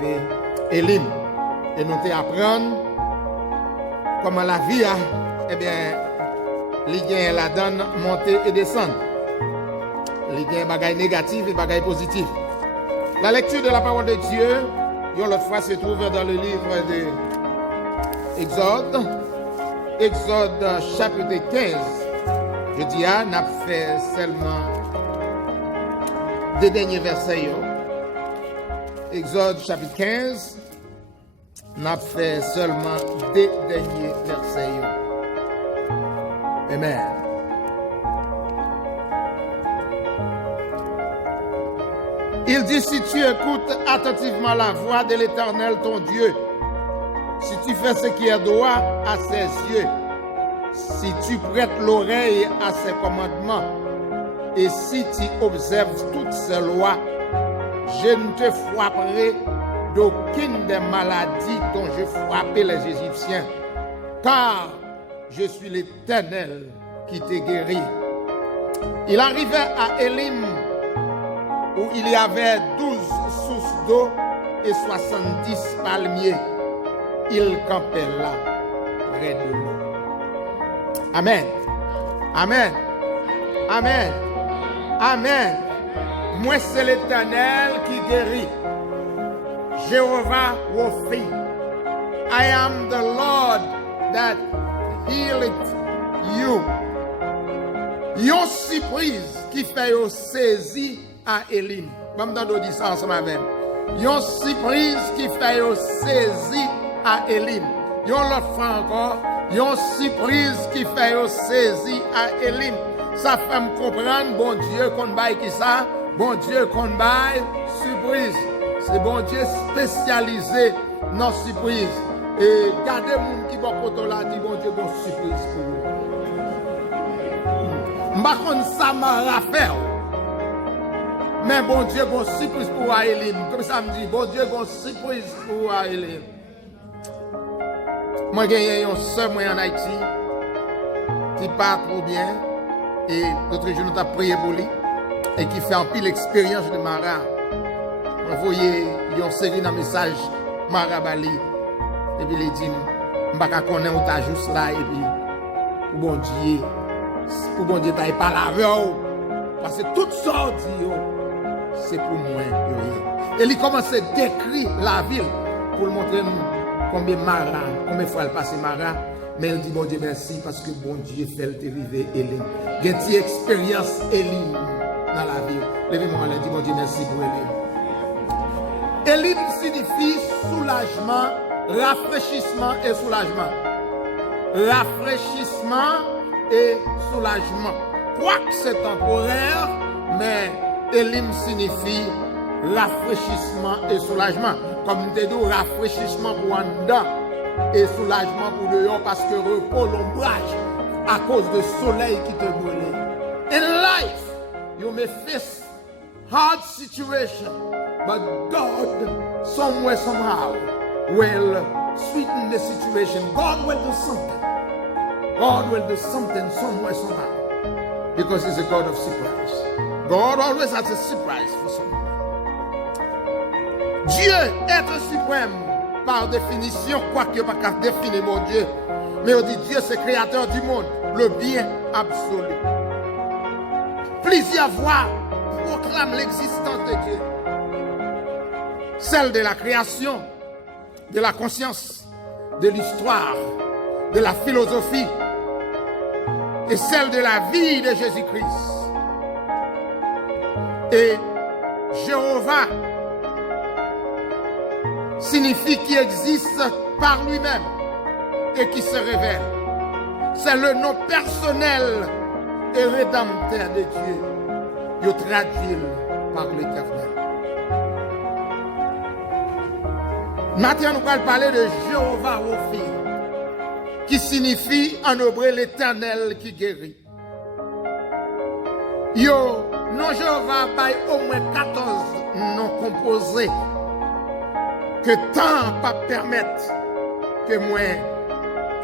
arrivé Élim. Et nous t'apprendre comment la vie a, eh bien, les gains la donne monter et descendre. Les gains bagaille négatif et bagaille positif. La lecture de la parole de Dieu, l'autre fois se trouve dans le livre de Exode. Exode chapitre 15. Je dis, n'a fait seulement des derniers versets. Exode chapitre 15, n'a fait seulement des derniers versets. Amen. Il dit, si tu écoutes attentivement la voix de l'Éternel, ton Dieu, si tu fais ce qui est droit à ses yeux, si tu prêtes l'oreille à ses commandements, et si tu observes toutes ses lois, je ne te frapperai d'aucune des maladies dont je frappais les Égyptiens, car je suis l'Éternel qui te guérit. Il arrivait à Élim, où il y avait 12 sources d'eau et 70 palmiers. Il campait là, près de l'eau. Amen. Amen. Amen. Amen. Moi, c'est l'Éternel qui guérit. Jéhovah Rapha. I am the Lord that healeth you. Yon surprise qui fait yon saisi à Élim. Comme dans dit ça ensemble avec. Yon surprise qui fait yon saisi à Élim. Yon l'autre fois encore. Yon surprise qui fait yon saisi à Élim. Ça fait me comprendre, bon Dieu, qu'on baille qui ça? Bon Dieu, qu'on baille surprise. C'est bon Dieu spécialisé dans surprise. Et gardez moun qui va poto là, dit bon Dieu, bon surprise pour vous. M'bakon ça m'a fait. Mais bon Dieu, bon surprise pour Élim. Comme ça me dit, bon Dieu, bon surprise pour Élim. Moi, j'ai un seul moi en Haïti qui part trop bien. Et l'autre jour, nous avons prié pour lui. Et qui fait un pile l'expérience de Mara. Envoyé une série de messages Mara Bali. Et puis il dit, je ne sais pas connaître où tu juste là. Et puis, pour bon Dieu, tu n'as pas la veille. Parce que tout ça, c'est pour moi. Et il commence à décrire la ville pour montrer combien Mara, combien de fois elle passe Mara. Mais il dit, bon Dieu, merci parce que bon Dieu fait le dérivé Élim. Il y a une expérience Élim dans la vie. Levez-moi, il dit, bon Dieu, merci pour Élim. Élim signifie soulagement, rafraîchissement et soulagement. Rafraîchissement et soulagement. Quoique c'est temporaire, mais Élim signifie rafraîchissement et soulagement. Comme nous disons, rafraîchissement pour un dedans et soulagement pour dehors parce que repos, l'ombrage à cause du soleil qui te brûle. In life, you may face hard situation, but God, somewhere, somehow, will sweeten the situation. God will do something. God will do something somewhere, somehow. Because He's a God of surprise. God always has a surprise for someone. Dieu, être suprême, par définition, quoique pas qu'à définir mon Dieu, mais on dit Dieu, c'est créateur du monde, le bien absolu. Plusieurs voix proclament l'existence de Dieu. Celle de la création, de la conscience, de l'histoire, de la philosophie et celle de la vie de Jésus-Christ. Et Jéhovah signifie qui existe par lui-même et qui se révèle. C'est le nom personnel et rédempteur de Dieu. Il traduit par l'Éternel. Maintenant, nous allons parler de Jéhovah Rapha, qui signifie en hébreu l'Éternel qui guérit. Yo, non Jéhovah bail au moins 14 noms composés que temps pas permettre que moi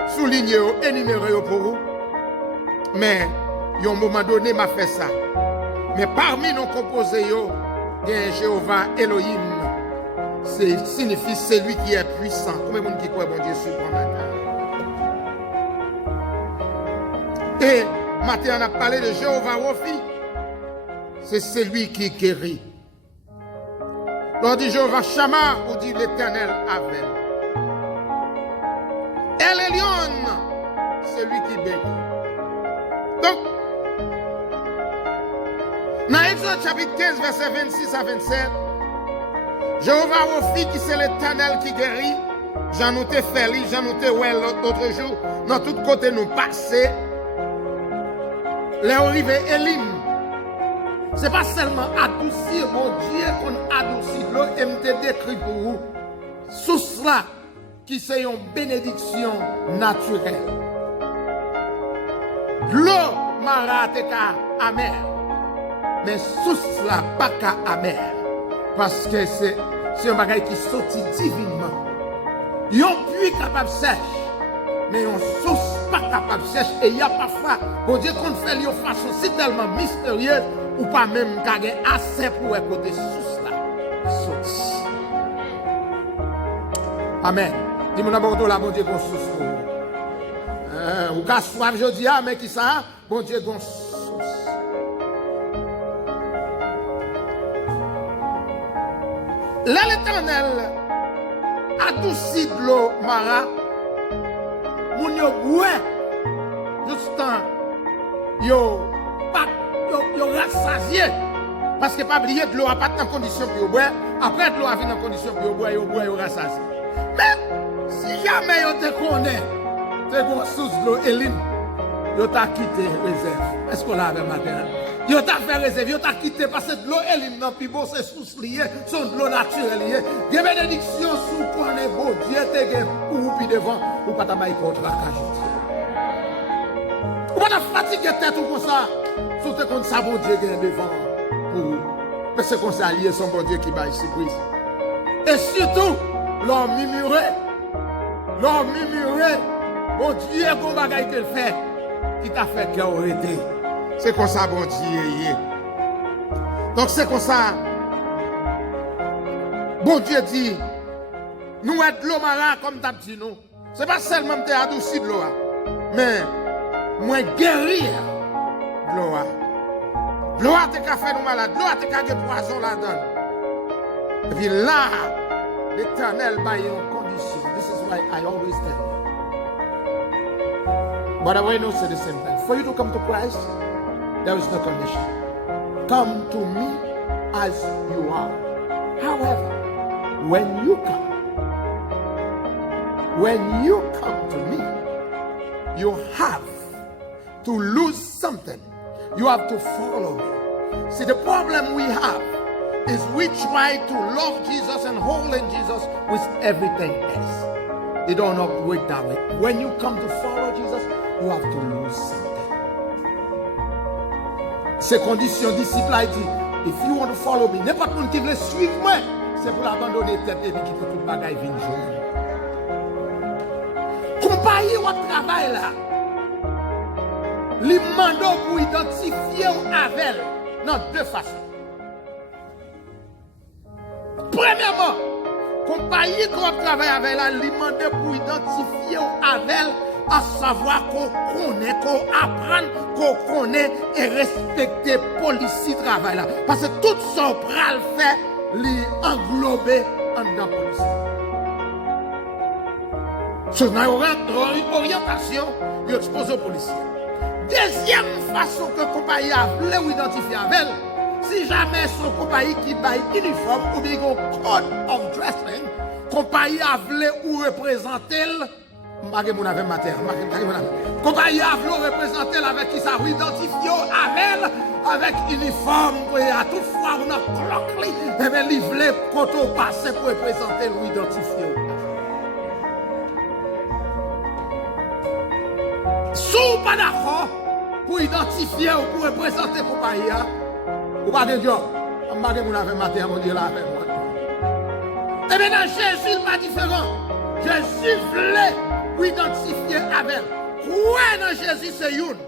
souligne et énumérer pour vous. Mais à un moment donné m'a fait ça. Mais parmi nos composés il y a Jéhovah Elohim. signifie celui qui est puissant. Combien de monde qui croit bon Dieu suprême matin? Et matin, on a parlé de Jéhovah Raphi. C'est celui qui guérit. On dit Jéhovah Shammah, ou dit l'Éternel Avel. El Elyon, celui qui bénit. Donc, dans Exode chapitre 15, verset 26 à 27, Jéhovah Raphi, qui c'est l'Éternel qui guérit, j'en ai fait, j'en ai ouais l'autre jour, dans tout côté nous passer, les arrivés Elim. Ce n'est pas seulement adoucir, mon Dieu, qu'on adoucit l'eau et me décrit pour vous. Sous cela, qui c'est une bénédiction naturelle. L'eau marate amère. Mais sous cela, pas qu'à amère. Parce que c'est un bagage qui sortit divinement. Ils ont pu capable sèche. Mais on sauce pas capable sèche. Et il y a parfois, bon Dieu, qu'on fait de façon si tellement mystérieuse, ou pas même gagner assez pour écouter sous là. Sauce. Amen. Dis-moi d'abord là, bon Dieu, qu'on sauce pour vous. Ou qu'à soif, je dis, mais qui ça? Bon Dieu, qu'on sauce. Là, l'Éternel adoucit de l'eau, Mara. Moun yo boué, justement, yo rassasié. Parce que pas oublier que l'eau n'a pas de condition pour boire. Après, l'eau a vu dans condition pour boire, yo rassasié. Mais, si jamais yo te connaît, te gon sous de l'eau, Eline, yo t'a quitté réserve. Est-ce qu'on l'a avec matin? Yo t'a fait réserve, yo t'a quitté parce que de l'eau, Eline, non, puis bon, c'est sous lié, sont de l'eau naturelle liée. Des bénédictions sous qu'on est beau, Dieu te gagne pour puis devant, ou pas t'abailler contre la cage. Ou pas t'as fatigué tête ou comme ça, surtout comme ça, bon Dieu gagne devant pour mais c'est comme ça, lié son bon Dieu qui baille surprise. Et surtout, l'homme murmuré, bon Dieu, bon bagaille qu'elle fait, qui t'a fait cœur arrêté. C'est comme ça, bon Dieu. Donc c'est comme ça. Bon Dieu dit, nous êtes de l'eau marra comme t'as dit nous. C'est pas seulement t'es adouci de l'eau, mais moi guérir de l'eau. L'eau a te fait nous malades, l'eau a te fait poison là-dedans. Et puis là, l'Éternel m'a eu en condition. This is why I always tell you. But I know it's the same thing. For you to come to Christ, there is no condition. Come to me as you are. However, when you come to me, you have to lose something. You have to follow me. See, the problem we have is we try to love Jesus and hold in Jesus with everything else. It don't work that way. When you come to follow Jesus, you have to lose something. Ces conditions disciples a dit, if you want to follow me, n'importe qui veut suivre moi, c'est pour l'abandonner tête et quitter tout le bagage vin jaune. Compagnie votre travail là. Les mandats pour identifier avec dans deux façons. Premièrement, compagnie qu'on travaille avec là, les mandats pour identifier avec, à savoir qu'on connaît, qu'on apprend, qu'on connaît et respecter police travail là. Parce que tout ça on pral fait, les englober en dans police. Sur une orientation, il expose aux policiers. Deuxième façon que compagnie a voulu identifier avec, si jamais son compagnie qui baille uniforme ou bien un code of dressing, compagnie a voulu ou représenter, compagnie a voulu représenter avec qui ça vous identifier avec uniforme, et à toute fois on a cloqué, et bien il voulait quand on passe pour représenter ou identifier. Si vous pas d'accord pour identifier ou pour représenter pour compagnie, vous pas de job. Je ne sais pas si vous avez maté à mon Dieu là avec moi. Et bien dans Jésus, pas différent. Jésus voulait pour identifier avec. Quoi dans Jésus c'est une,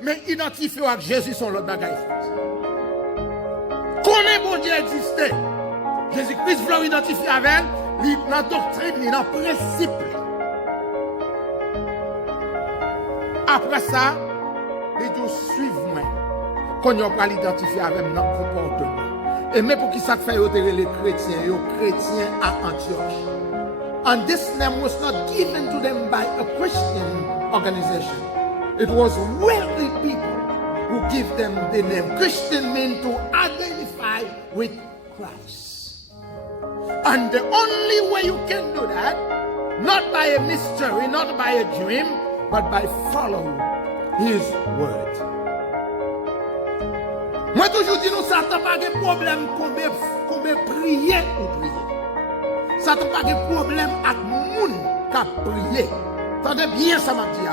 mais identifier avec Jésus sont l'autre bagaille. Connaît mon Dieu exister. Jésus-Christ veut identifier avec elle, dans la doctrine, dans le principe. Après ça, il dit suivez-moi. Quand on va l'identifier avec notre comportement. Et même pour qui ça fait les chrétiens à Antioche. And this name was not given to them by a Christian organization. It was wealthy people who give them the name. Christian means to identify with Christ. And the only way you can do that, not by a mystery, not by a dream, but by following His word. Moi toujours dis nous, Satan pas de problème combien prier ou prier. Satan pas de problème avec moun qui a prié. Tendez bien ça m'a dit.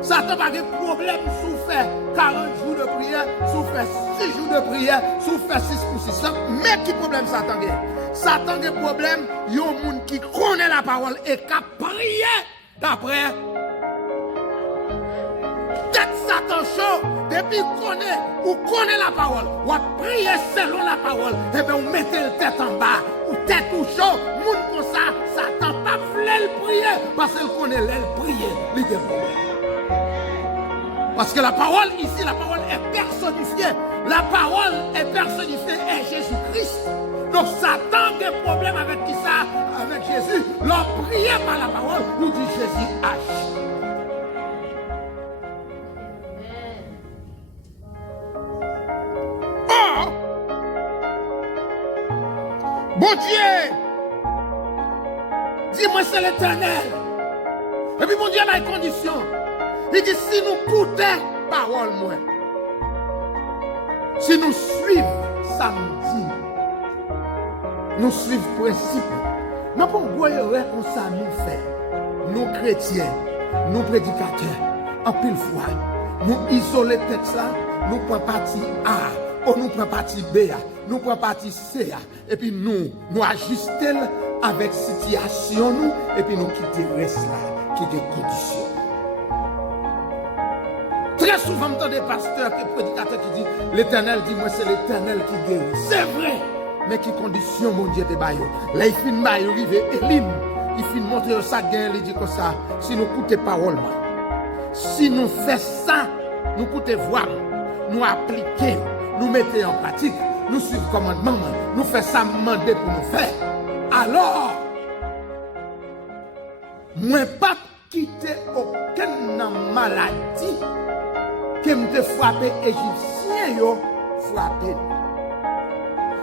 Satan pas de problème sous faire 40 jours de prière, sous faire 6 jours de prière, sous faire 6 pour 6. Mais qui problème Satan a? Satan a des problèmes, il y a un monde qui connaît la parole et qui a prié d'après. Tête Satan chaud, depuis qu'on connaît la parole, ou prier selon la parole, et bien on mettez la tête en bas, ou tête ou chaud, monde comme ça, Satan pas voulait le prier, parce qu'il connaît le prier, il est problème. Parce que la parole ici, la parole est personnifiée. La parole est personnifiée et Jésus-Christ. Donc Satan a des problèmes avec qui ça? Avec Jésus. Leur prier par la parole, nous dit Jésus agit. Or, bon Dieu, dis-moi c'est l'Éternel. Et puis mon Dieu a une condition. Il dit si nous écoutons parole moi, si nous suivons samedi, nous suivons principe, nous ne pouvons pas comme ça nous faire. Nous chrétiens, nous prédicateurs, en pile fois, nous isoler texte là, nous prenons partie A, ou nous prenons partie B, nous prenons partie C, et puis nous ajustons avec situation nous, et puis nous quittons le reste là, qui est des conditions. Très souvent, j'entends des pasteurs, des prédicateurs qui disent l'Éternel dit moi c'est l'Éternel qui guérit. C'est vrai, mais qui condition mon Dieu de baillot. Là il finit baillot, arrivé Elim, il finit montrer ça gain, il dit comme ça. Si nous écoutons parole, si nous faisons ça, nous écoutons voir, nous appliquons, nous mettons en pratique, nous suivons le commandement, nous faisons ça demander pour nous faire. Alors, moi pas quitter aucune maladie. Qui me frappé égyptien yo frappé.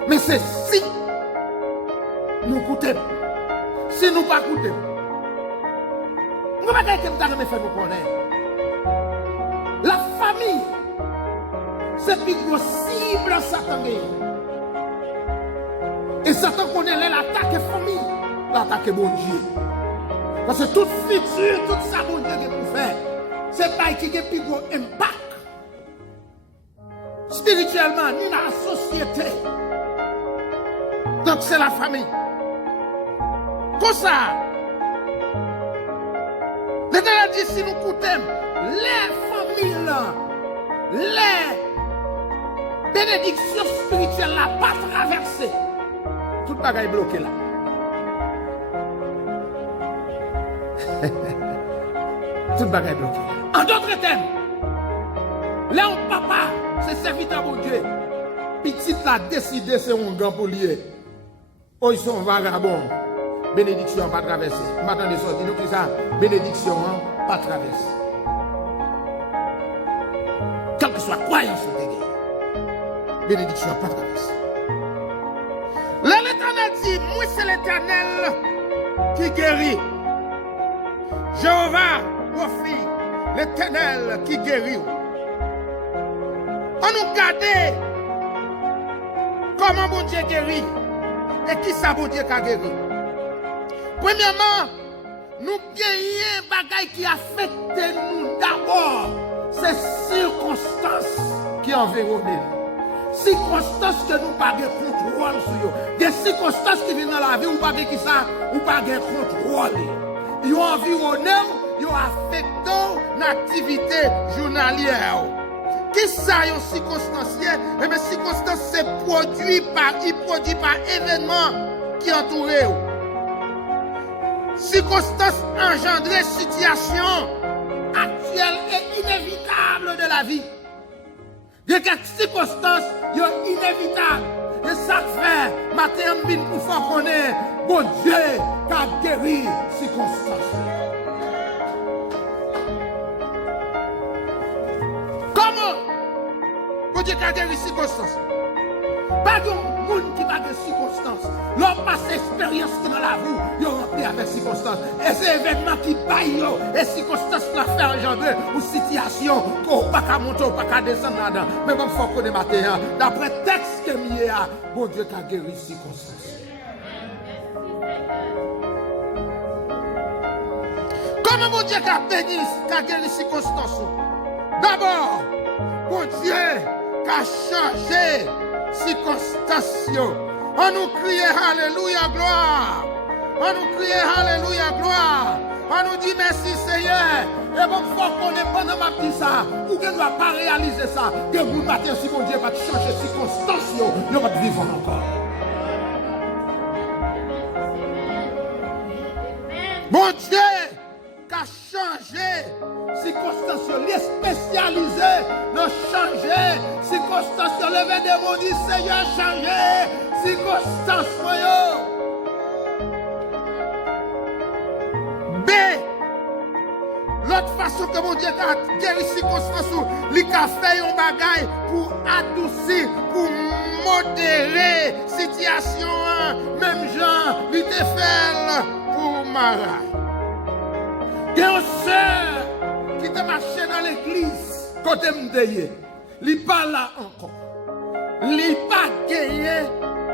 Mais c'est si nous écoutons, si nous pas écoutons, nous ne pouvons pas faire nous connaître. La famille, c'est plus possible Satan. Et Satan connaît l'attaque famille, l'attaque bon Dieu. Parce que toute future, tout ça bon Dieu peut faire, c'est pas qui a plus gros impact. Spirituellement, ni dans la société. Donc c'est la famille. Comme ça, l'Éternel dit si nous écoutons les familles là, les bénédictions spirituelles là, pas traversées, tout le bagage est bloqué là. Tout le bagage est bloqué. En d'autres termes, là où papa, c'est serviteur de Dieu. Petit a décidé c'est un grand polier. Oh, ils sont vagabonds. Bénédiction pas traversée. Maintenant, les sorties, nous qui ça, bénédiction pas traversée. Quelle que soit croyance de guerre, bénédiction pas traversée. Là, l'Éternel dit, moi c'est l'Éternel qui guérit. Jéhovah, profite, l'Éternel qui guérit. On nous garde comment bon Dieu guérit et qui ça bon Dieu a guéri. Premièrement, nous gagnons des bagailles qui affectent nous d'abord. C'est circonstances qui environnent nous. Circonstances que nous pas de contrôle sur eux. Des circonstances qui viennent dans la vie, ou pas de qui ça, ou pas de contrôle. Ils environnent, ils affectent l'activité journalière. Qui ça une circonstance? Eh bien, circonstance, c'est produit par événement qui entoure. Circonstance engendrée situation actuelle et inévitable de la vie. Il y a quelques circonstances inévitables. Et ça fait, matin, pour faire connaître, bon Dieu, qui a guéri circonstances. Comment? Bon Dieu, qui a guéri circonstances. Pas de monde qui va de circonstances. L'homme passe expérience qui dans la vie, il est rempli avec circonstances. Et c'est événement qui baille, et circonstances qui fait engendrer une situation qu'on ne peut pas monter, on ne peut pas descendre là-dedans. Mais bon, il faut qu'on ait matin, d'après le texte que il y a, bon Dieu qui a guéri circonstances. Comment bon Dieu qui a béni, qui a guéri circonstances? D'abord, bon Dieu qui a changé circonstances. On nous crie Alléluia, gloire. On nous crie Alléluia, gloire. On nous dit merci Seigneur. Et bon, il faut qu'on ait pendant ma petite ça. Ou qu'on ne doit pas réaliser ça. Que vous matin, si mon Dieu va changer circonstances, nous va vivre encore. Bon Dieu qui a changé circonstances, les spécialisés, nous changer circonstances, lever des mots, dit Seigneur, changer circonstances. B. L'autre façon que mon Dieu a guéri circonstances, il a fait un bagage pour adoucir, pour modérer la situation, même gens, il te fait pour Mara. Il y a une sœur qui te marché dans l'église, côté m'deye, il n'est pas là encore. Il n'est pas gagné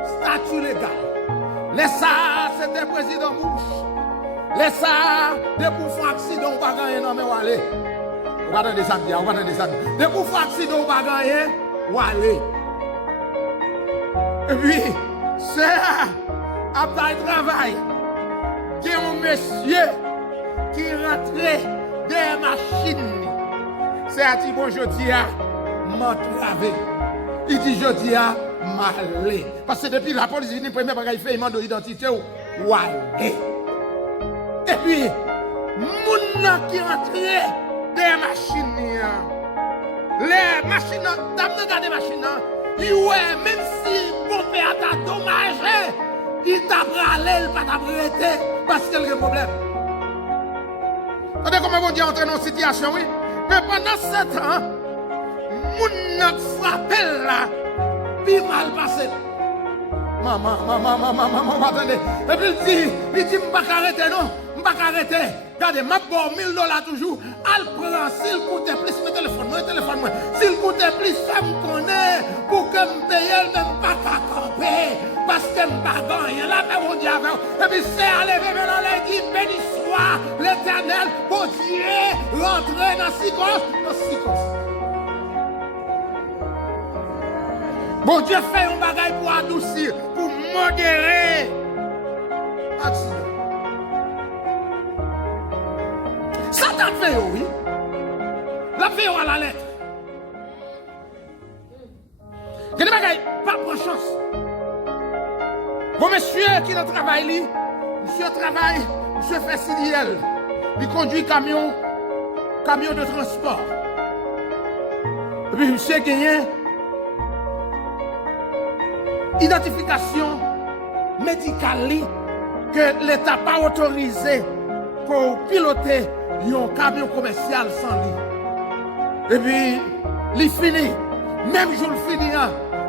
statut légal. Les ça, c'était président Bush. Les ça, de pour faire accident, on va gagner, non mais on va aller. On va dans des amis, on va dans des amis. De pour faire accident, on va gagner, on va aller. Et puis, sœur, après le travail, il y a un monsieur qui rentrait des machines. C'est à dire, bon, je dis à m'entraver. Il dit, je dis à m'aller. Parce que depuis la police, il premier bagage, il fait, il demande l'identité ou aller. Et puis, moun qui rentrait des machines. Les machines, t'as regardé les machines, ouais, même si mon père t'a dommagé, il t'a bralé, il t'a pas arrêté, parce qu'il y a un problème. Vous savez comment vous dites entrer dans une situation, oui? Mais pendant ce temps, moun n'a frappé là, puis mal passé. Maman, attendez. Et puis il dit, m'pas arrêter, non? M'pas arrêter. Regardez, m'a bon $1000 toujours. Elle prend, s'il coûte plus, mon téléphone, moi. S'il coûte plus, ça me connaît. Pour que me paye, même pas qu'à camper. Parce que m'pas gagné, là, mais mon diable. Et puis c'est à lever maintenant, les dit, béni soit l'éternel, pour Dieu, rentrer dans Sikos. Bon Dieu fait un bagage pour adoucir, pour modérer l'accident. Satan fait oui. La fait à la lettre. Il y a des bagages, pas de chance. Bon monsieur qui est dans le travail, monsieur travaille, monsieur fait CDL. Il conduit camion de transport. Et puis monsieur gagne identification médicale que l'État n'a pas autorisé pour piloter un camion commercial sans lui. Et puis, il finit. Même jour il finit,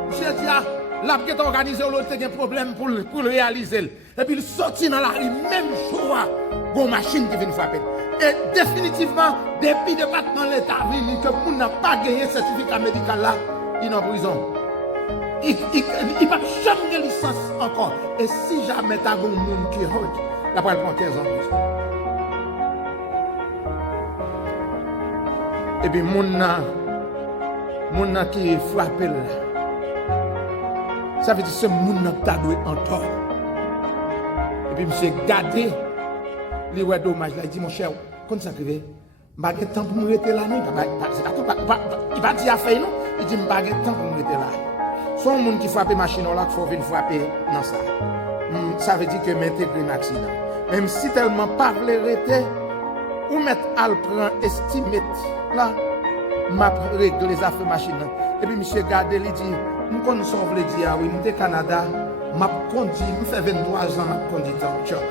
monsieur dit, la qui est organisée, il y a un problème pour le réaliser. Et puis, il sortit dans la rue, même jour, il y a une machine qui vient frapper. Et définitivement, depuis le département de l'État, que le monde n'a pas gagné ce certificat médical là, il est en prison. Il ne va jamais de licence encore. Et si jamais tu as un monde qui est hot, il va prendre 15 ans. Et puis, mon qui est frappé là, ça veut dire que ce monde qui a doué en tort. Et puis, monsieur gardé, il est dommage. Il dit, mon cher, quand ça arrive, Je n'ai pas de temps pour me rester là. Il va dire à faire, non? Il dit, je n'ai pas de temps pour me rester là. Soit un monde qui frappe machine là, il faut venir frapper dans ça. Ça veut dire que m'intégrer un accident. Même si tellement pas voulait rester, ou mettre à le prendre estimé là, m'a réglé les affaires machine. Et puis, monsieur Gardel, il dit, nous connaissons, vous dire, oui, nous sommes au Canada, m'a conduit, nous fait 23 ans, m'a conduit en choc.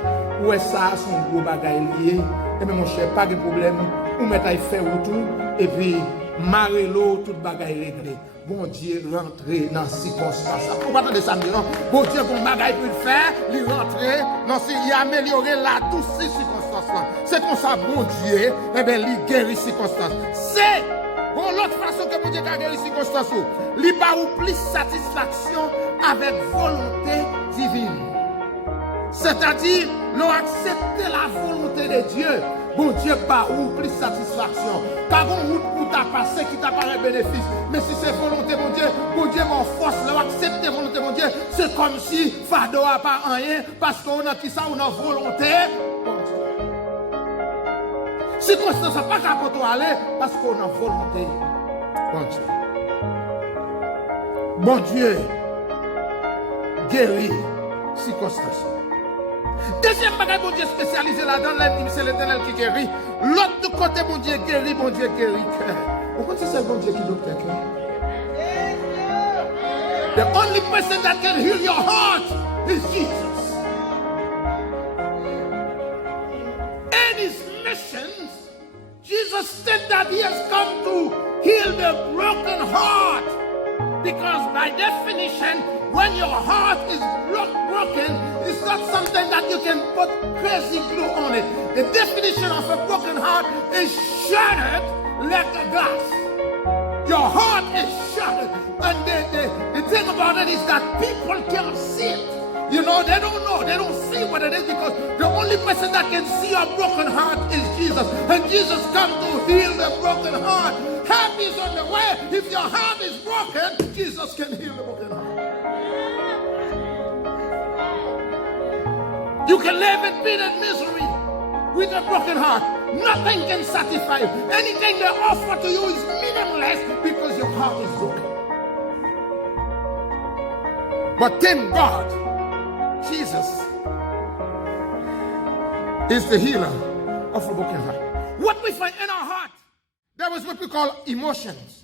Ouais, ça, son gros bagage lié. Et bien, mon cher, pas de problème. Ou mettre à faire autour, et puis, marrer l'eau, tout bagage réglé. Bon Dieu, rentrer dans ces circonstances. Vous ne pas ça, non? Bon Dieu, bon bagage pour le faire, il rentrer, il améliorer là, toutes ces circonstances-là. C'est comme ça, bon Dieu, eh bien, il guérit les circonstances. C'est l'autre façon que bon Dieu a guéri les circonstances. Il pas ou plus satisfaction avec volonté divine. C'est-à-dire, l'on accepte la volonté de Dieu. Bon Dieu, pas ou plus satisfaction. Car on route pour ta passer qui t'a pas un bénéfice. Mais si c'est volonté, mon Dieu m'en force, l'on accepte la volonté, mon Dieu. C'est comme si Fado n'a pas rien, parce qu'on a qui ça, on a volonté. Bon Dieu. Circonstance n'a pas qu'à pour aller, parce qu'on a volonté. Bon Dieu. Bon Dieu, guérit circonstance. Deuxième bagage, mon Dieu spécialisé là-dedans, c'est l'Éternel qui guérit. L'autre côté, mon Dieu guérit, mon Dieu guérit cœur. Pourquoi c'est bon Dieu qui docteur cœur? The only person that can heal your heart is Jesus. And his mission, Jesus said that he has come to heal the broken heart. Because by definition, when your heart is broken, it's not something that you can put crazy glue on it. The definition of a broken heart is shattered like a glass. Your heart is shattered. And the thing about it is that people can't see it. You know, they don't know. They don't see what it is because the only person that can see a broken heart is Jesus. And Jesus comes to heal the broken heart. Help is on the way. If your heart is broken, Jesus can heal the broken heart. You can live in pain and misery with a broken heart. Nothing can satisfy you. Anything they offer to you is meaningless because your heart is broken. But thank God, Jesus is the healer of a broken heart. What we find in our heart, that is what we call emotions.